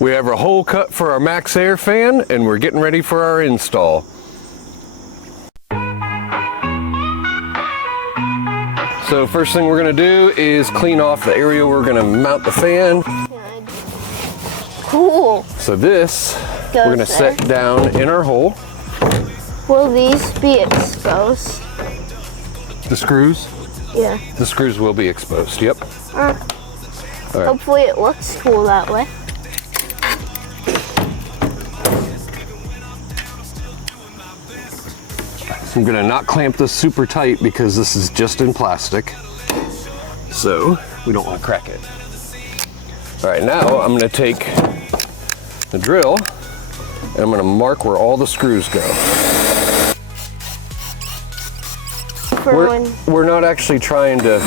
We have our hole cut for our MaxxAir fan, and we're getting ready for our install. So first thing we're gonna do is clean off the area we're gonna mount the fan. Cool. So this, we're gonna set down in our hole. Will these be exposed? The screws? Yeah. The screws will be exposed, yep. All right. Hopefully it looks cool that way. So I'm gonna not clamp this super tight because this is just in plastic. So we don't wanna crack it. All right, now I'm gonna take the drill and I'm gonna mark where all the screws go. We're not actually trying to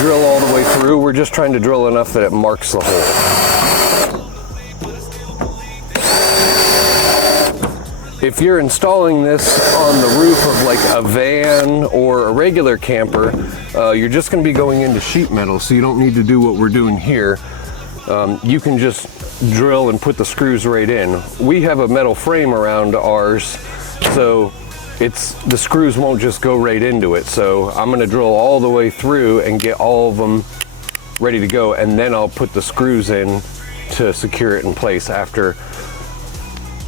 drill all the way through, we're just trying to drill enough that it marks the hole. If you're installing this on the roof of like a van or a regular camper, you're just going to be going into sheet metal, so you don't need to do what we're doing here. You can just drill and put the screws right in. We have a metal frame around ours, so the screws won't just go right into it. So I'm going to drill all the way through and get all of them ready to go, and then I'll put the screws in to secure it in place after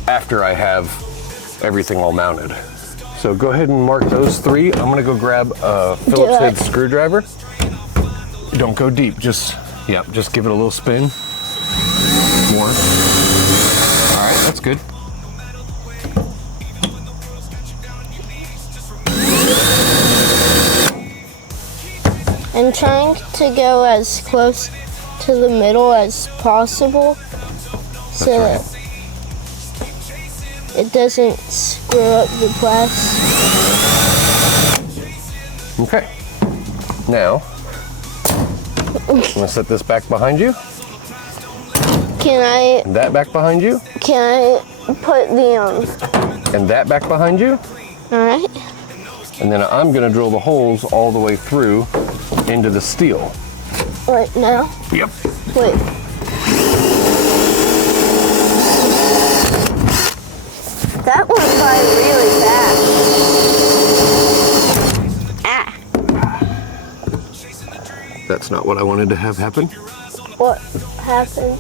I have everything all mounted. So go ahead and mark those three. I'm gonna go grab a Phillips head screwdriver. Don't go deep, just give it a little spin. More. All right, that's good. I'm trying to go as close to the middle as possible so that it doesn't screw up the plastic. Okay. Now, I'm gonna set this back behind you. And that back behind you. Can I put the and that back behind you. All right. And then I'm gonna drill the holes all the way through into the steel. Right now? Yep. Wait. That went by really fast. Ah. That's not what I wanted to have happen. What happened?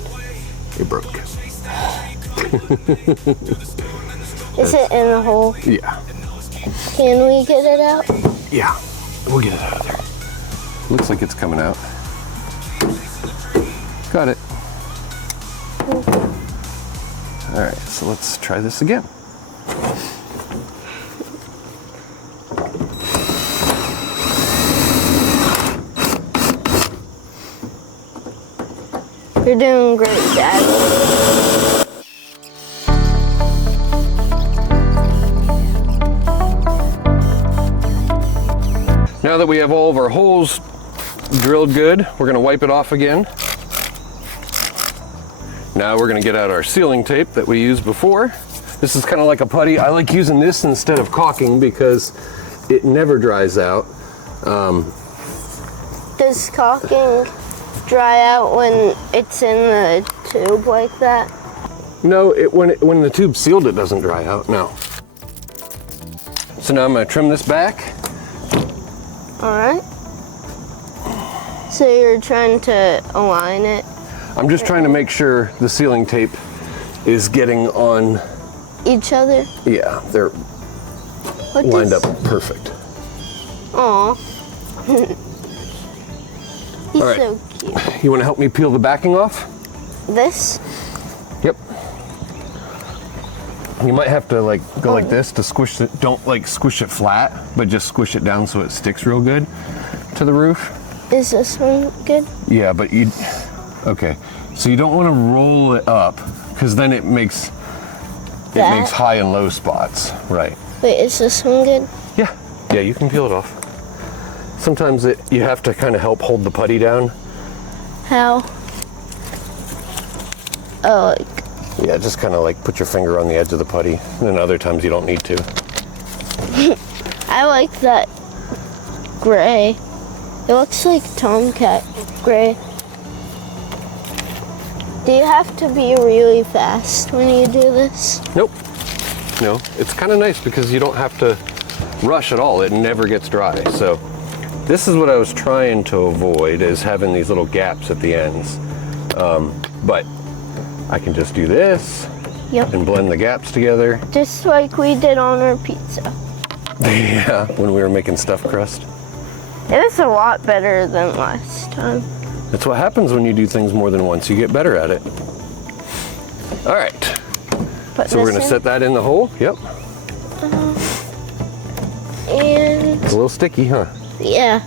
It broke. Is it in the hole? Yeah. Can we get it out? Yeah, we'll get it out of there. Looks like it's coming out. Got it. All right, so let's try this again. You're doing great, Dad. Now that we have all of our holes drilled good, we're gonna wipe it off again. Now we're gonna get out our sealing tape that we used before. This is kind of like a putty. I like using this instead of caulking because it never dries out. Does caulking dry out when it's in the tube like that? No, when the tube's sealed, it doesn't dry out, no. So now I'm gonna trim this back. All right. So you're trying to align it? I'm just trying to make sure the sealing tape is getting on each other? Yeah, they're lined up perfect. Aw. He's all right. So cute. You want to help me peel the backing off? This? Yep. You might have to go like this to squish it. Don't squish it flat, but just squish it down so it sticks real good to the roof. Is this one good? Yeah, but okay. So you don't want to roll it up because then it makes high and low spots, right? Wait, is this one good? Yeah, you can peel it off. Sometimes you have to kind of help hold the putty down. How? Oh, yeah, just kind of put your finger on the edge of the putty, and then other times you don't need to. I like that gray. It looks like Tomcat gray. Do you have to be really fast when you do this? Nope. No, it's kind of nice because you don't have to rush at all. It never gets dry. So this is what I was trying to avoid, is having these little gaps at the ends. But I can just do this. Yep. And blend the gaps together. Just like we did on our pizza. Yeah, when we were making stuffed crust. It was a lot better than last time. That's what happens when you do things more than once. You get better at it. All right. So we're going to set that in the hole. Yep. And it's a little sticky, huh? Yeah.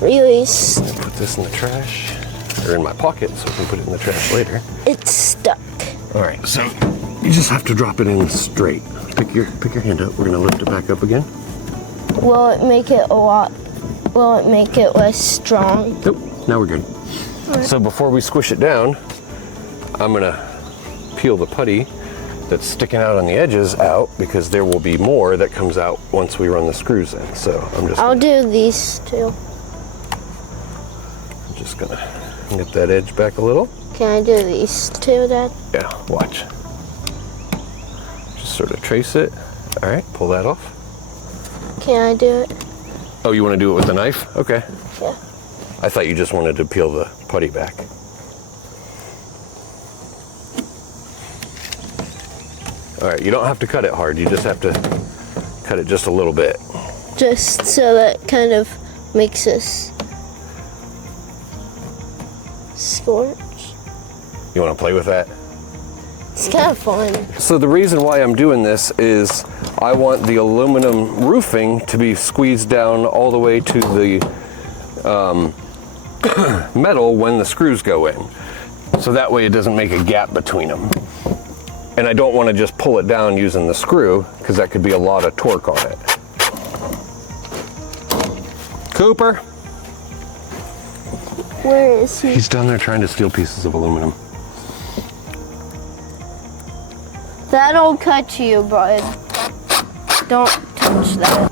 Really. Put this in the trash, or in my pocket, so we can put it in the trash later. It's stuck. All right. So you just have to drop it in straight. Pick your hand up. We're going to lift it back up again. Will it make it less strong? Nope. Now we're good. Right. So before we squish it down, I'm going to peel the putty that's sticking out on the edges out, because there will be more that comes out once we run the screws in. So I'll do these two. I'm just gonna get that edge back a little. Can I do these two, Dad? Yeah, watch. Just sort of trace it. All right, pull that off. Can I do it? Oh, you want to do it with the knife? Okay. Yeah. I thought you just wanted to peel the putty back. All right, you don't have to cut it hard. You just have to cut it just a little bit. Just so that kind of makes us scorch. You want to play with that? It's kind of fun. So the reason why I'm doing this is I want the aluminum roofing to be squeezed down all the way to the metal when the screws go in. So that way it doesn't make a gap between them. And I don't want to just pull it down using the screw, because that could be a lot of torque on it. Cooper? Where is he? He's down there trying to steal pieces of aluminum. That'll cut you, bud. Don't touch that.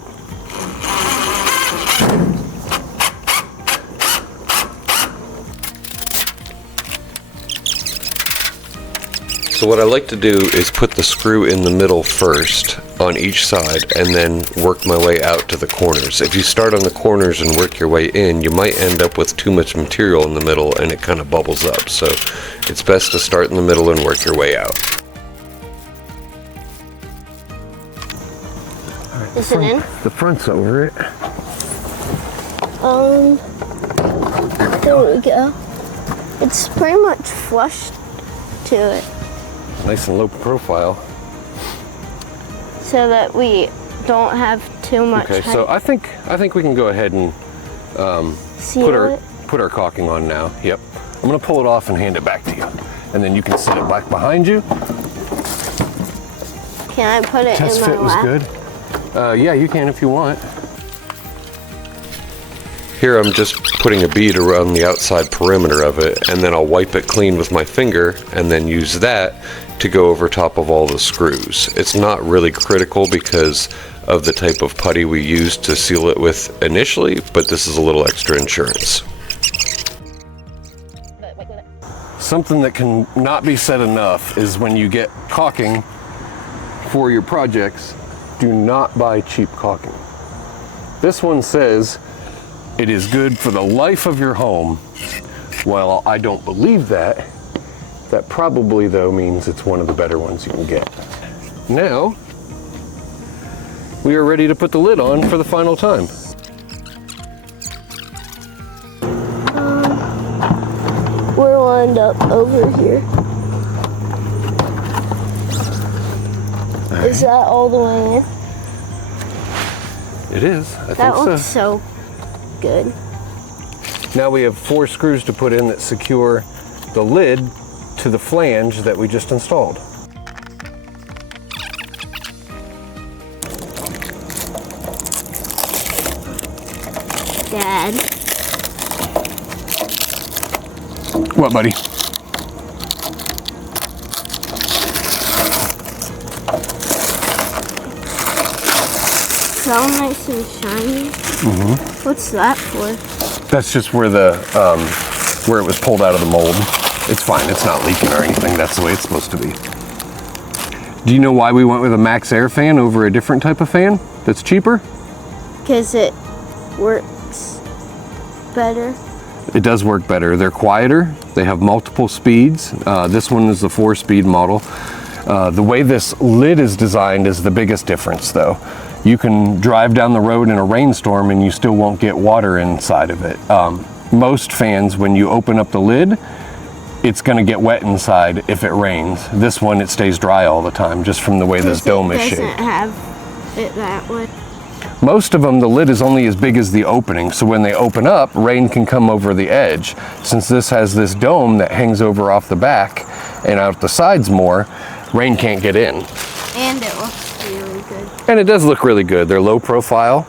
So what I like to do is put the screw in the middle first on each side, and then work my way out to the corners. If you start on the corners and work your way in, you might end up with too much material in the middle and it kind of bubbles up. So it's best to start in the middle and work your way out. Is it in? The front's over it. There we go. It's pretty much flush to it. Nice and low profile. So that we don't have too much Okay, height. so I think we can go ahead and put our caulking on now. Yep. I'm gonna pull it off and hand it back to you, and then you can set it back behind you. Can I put it Test in my fit was lap? good. Yeah, you can if you want. Here I'm just putting a bead around the outside perimeter of it, and then I'll wipe it clean with my finger and then use that to go over top of all the screws. It's not really critical because of the type of putty we used to seal it with initially, but this is a little extra insurance. Something that can not be said enough is when you get caulking for your projects, do not buy cheap caulking. This one says it is good for the life of your home. Well, I don't believe that. That probably, though, means it's one of the better ones you can get. Now, we are ready to put the lid on for the final time. We're lined up over here. Is that all the way in? It is, I think That so. looks so good. Now we have 4 screws to put in that secure the lid to the flange that we just installed. Dad. What, buddy? So nice and shiny. What's that for? That's just where the where it was pulled out of the mold. It's fine, it's not leaking or anything. That's the way it's supposed to be. Do you know why we went with a MaxxAir fan over a different type of fan that's cheaper? Because it works better. It does work better. They're quieter. They have multiple speeds. This one is the 4-speed model. The way this lid is designed is the biggest difference though. You can drive down the road in a rainstorm and you still won't get water inside of it. Most fans, when you open up the lid, it's gonna get wet inside if it rains. This one, it stays dry all the time, just from the way this dome is shaped. It doesn't have it that way. Most of them, the lid is only as big as the opening, so when they open up, rain can come over the edge. Since this has this dome that hangs over off the back and out the sides more, rain can't get in. And it looks really good. And it does look really good. They're low profile.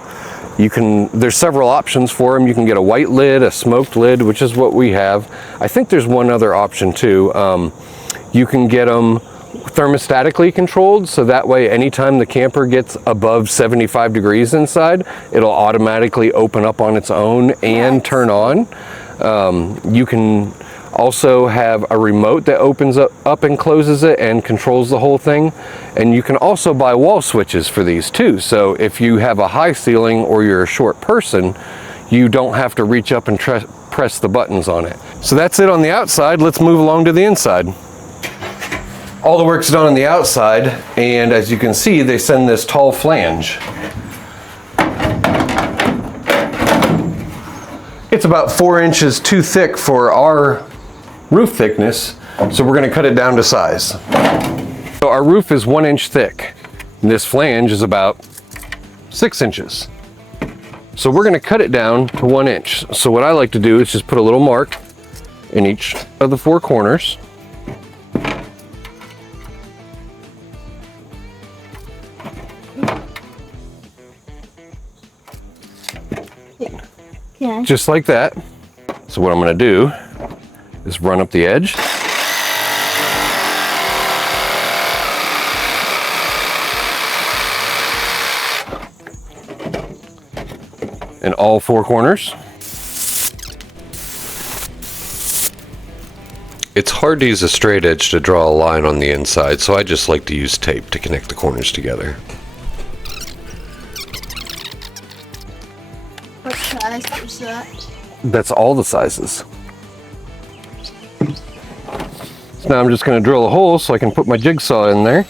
There's several options for them. You can get a white lid, a smoked lid, which is what we have. I think there's one other option too. You can get them thermostatically controlled, so that way anytime the camper gets above 75 degrees inside, it'll automatically open up on its own and turn on. You can also have a remote that opens up and closes it and controls the whole thing. And you can also buy wall switches for these too. So if you have a high ceiling or you're a short person, you don't have to reach up and press the buttons on it. So that's it on the outside. Let's move along to the inside. All the work's done on the outside, and as you can see, they send this tall flange. It's about 4 inches too thick for our roof thickness, so we're going to cut it down to size. So our roof is 1 inch thick, and this flange is about 6 inches. So we're going to cut it down to 1 inch. So what I like to do is just put a little mark in each of the 4 corners. Yeah. Just like that. So what I'm going to do is run up the edge. In all 4 corners. It's hard to use a straight edge to draw a line on the inside, so I just like to use tape to connect the corners together. What size is that? That's all the sizes. So now I'm just going to drill a hole so I can put my jigsaw in there.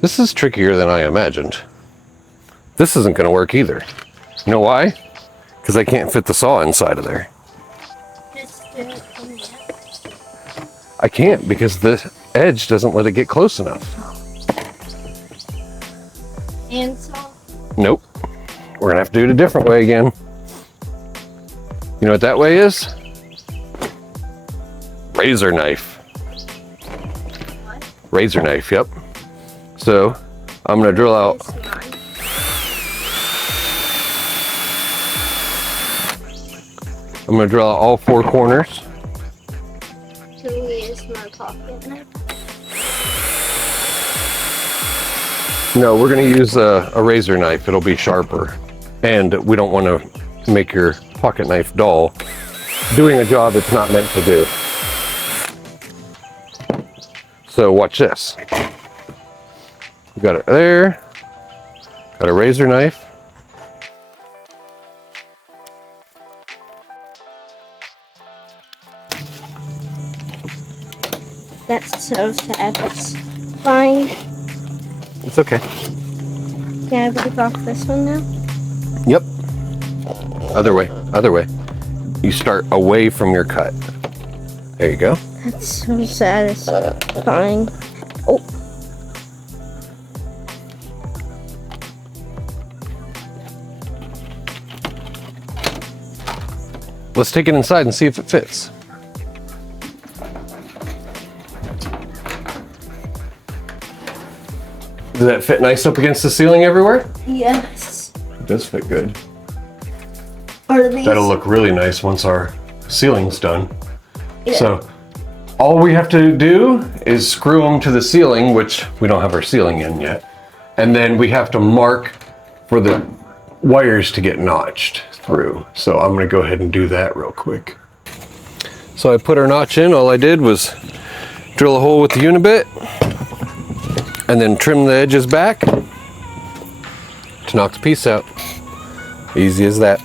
This is trickier than I imagined. This isn't going to work either. You know why? Because I can't fit the saw inside of there. I can't because the edge doesn't let it get close enough. And saw? Nope. We're gonna have to do it a different way again. You know what that way is? Razor knife. What? Razor knife, yep. So I'm gonna drill out. I'm gonna drill out all 4 corners. Can we use my pocket knife? No, we're gonna use a razor knife. It'll be sharper. And we don't want to make your pocket knife dull doing a job it's not meant to do. So watch this. We got it there. Got a razor knife. That's so sad. It's fine. It's okay. Can I break off this one now? Yep. Other way. Other way. You start away from your cut. There you go. That's so satisfying. Oh. Let's take it inside and see if it fits. Does that fit nice up against the ceiling everywhere? Yes. It does fit good. Are these? That'll look really nice once our ceiling's done. Yeah. So all we have to do is screw them to the ceiling, which we don't have our ceiling in yet. And then we have to mark for the wires to get notched through. So I'm gonna go ahead and do that real quick. So I put our notch in. All I did was drill a hole with the unibit and then trim the edges back to knock the piece out. Easy as that.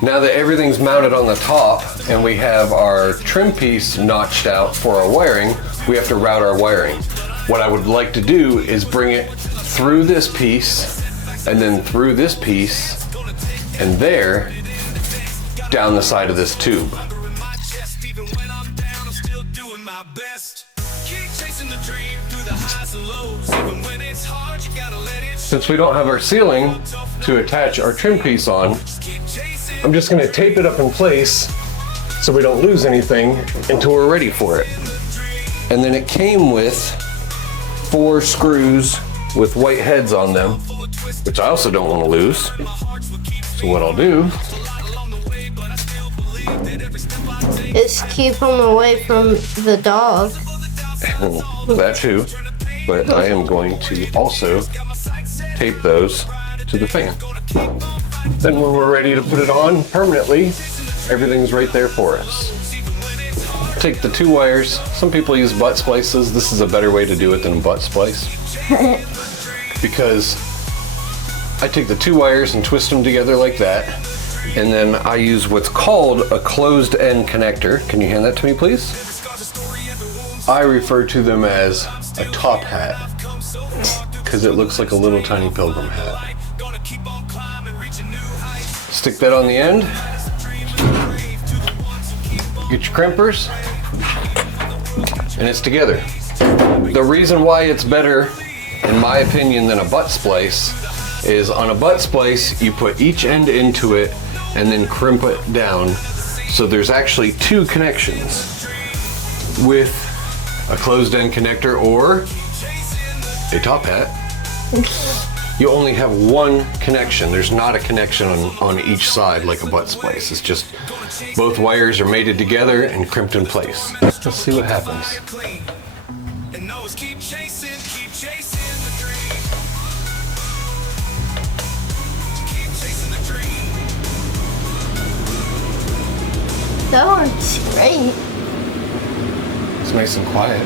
Now that everything's mounted on the top and we have our trim piece notched out for our wiring, we have to route our wiring. What I would like to do is bring it through this piece and then through this piece and there down the side of this tube. Since we don't have our ceiling to attach our trim piece on, I'm just going to tape it up in place so we don't lose anything until we're ready for it. And then it came with 4 screws with white heads on them, which I also don't want to lose. So what I'll do is keep them away from the dog. That too, but I am going to also tape those to the fan. Then when we're ready to put it on permanently, everything's right there for us. Take the 2 wires. Some people use butt splices. This is a better way to do it than a butt splice. Because I take the 2 wires and twist them together like that. And then I use what's called a closed end connector. Can you hand that to me, please? I refer to them as a top hat because it looks like a little tiny pilgrim hat. Stick that on the end. Get your crimpers, and it's together. The reason why it's better, in my opinion, than a butt splice is on a butt splice, you put each end into it and then crimp it down. So there's actually 2 connections. With a closed end connector or a top hat, you only have 1 connection. There's not a connection on each side like a butt splice. It's just both wires are mated together and crimped in place. Let's see what happens. That one's great. It's nice and quiet.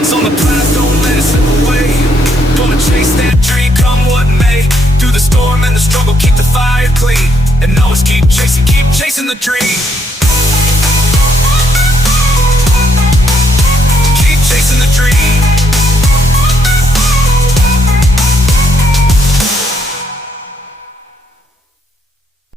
It's on the path, don't let it slip away. Gonna chase that dream, come what may. Through the storm and the struggle, keep the fire clean. And always keep chasing the dream.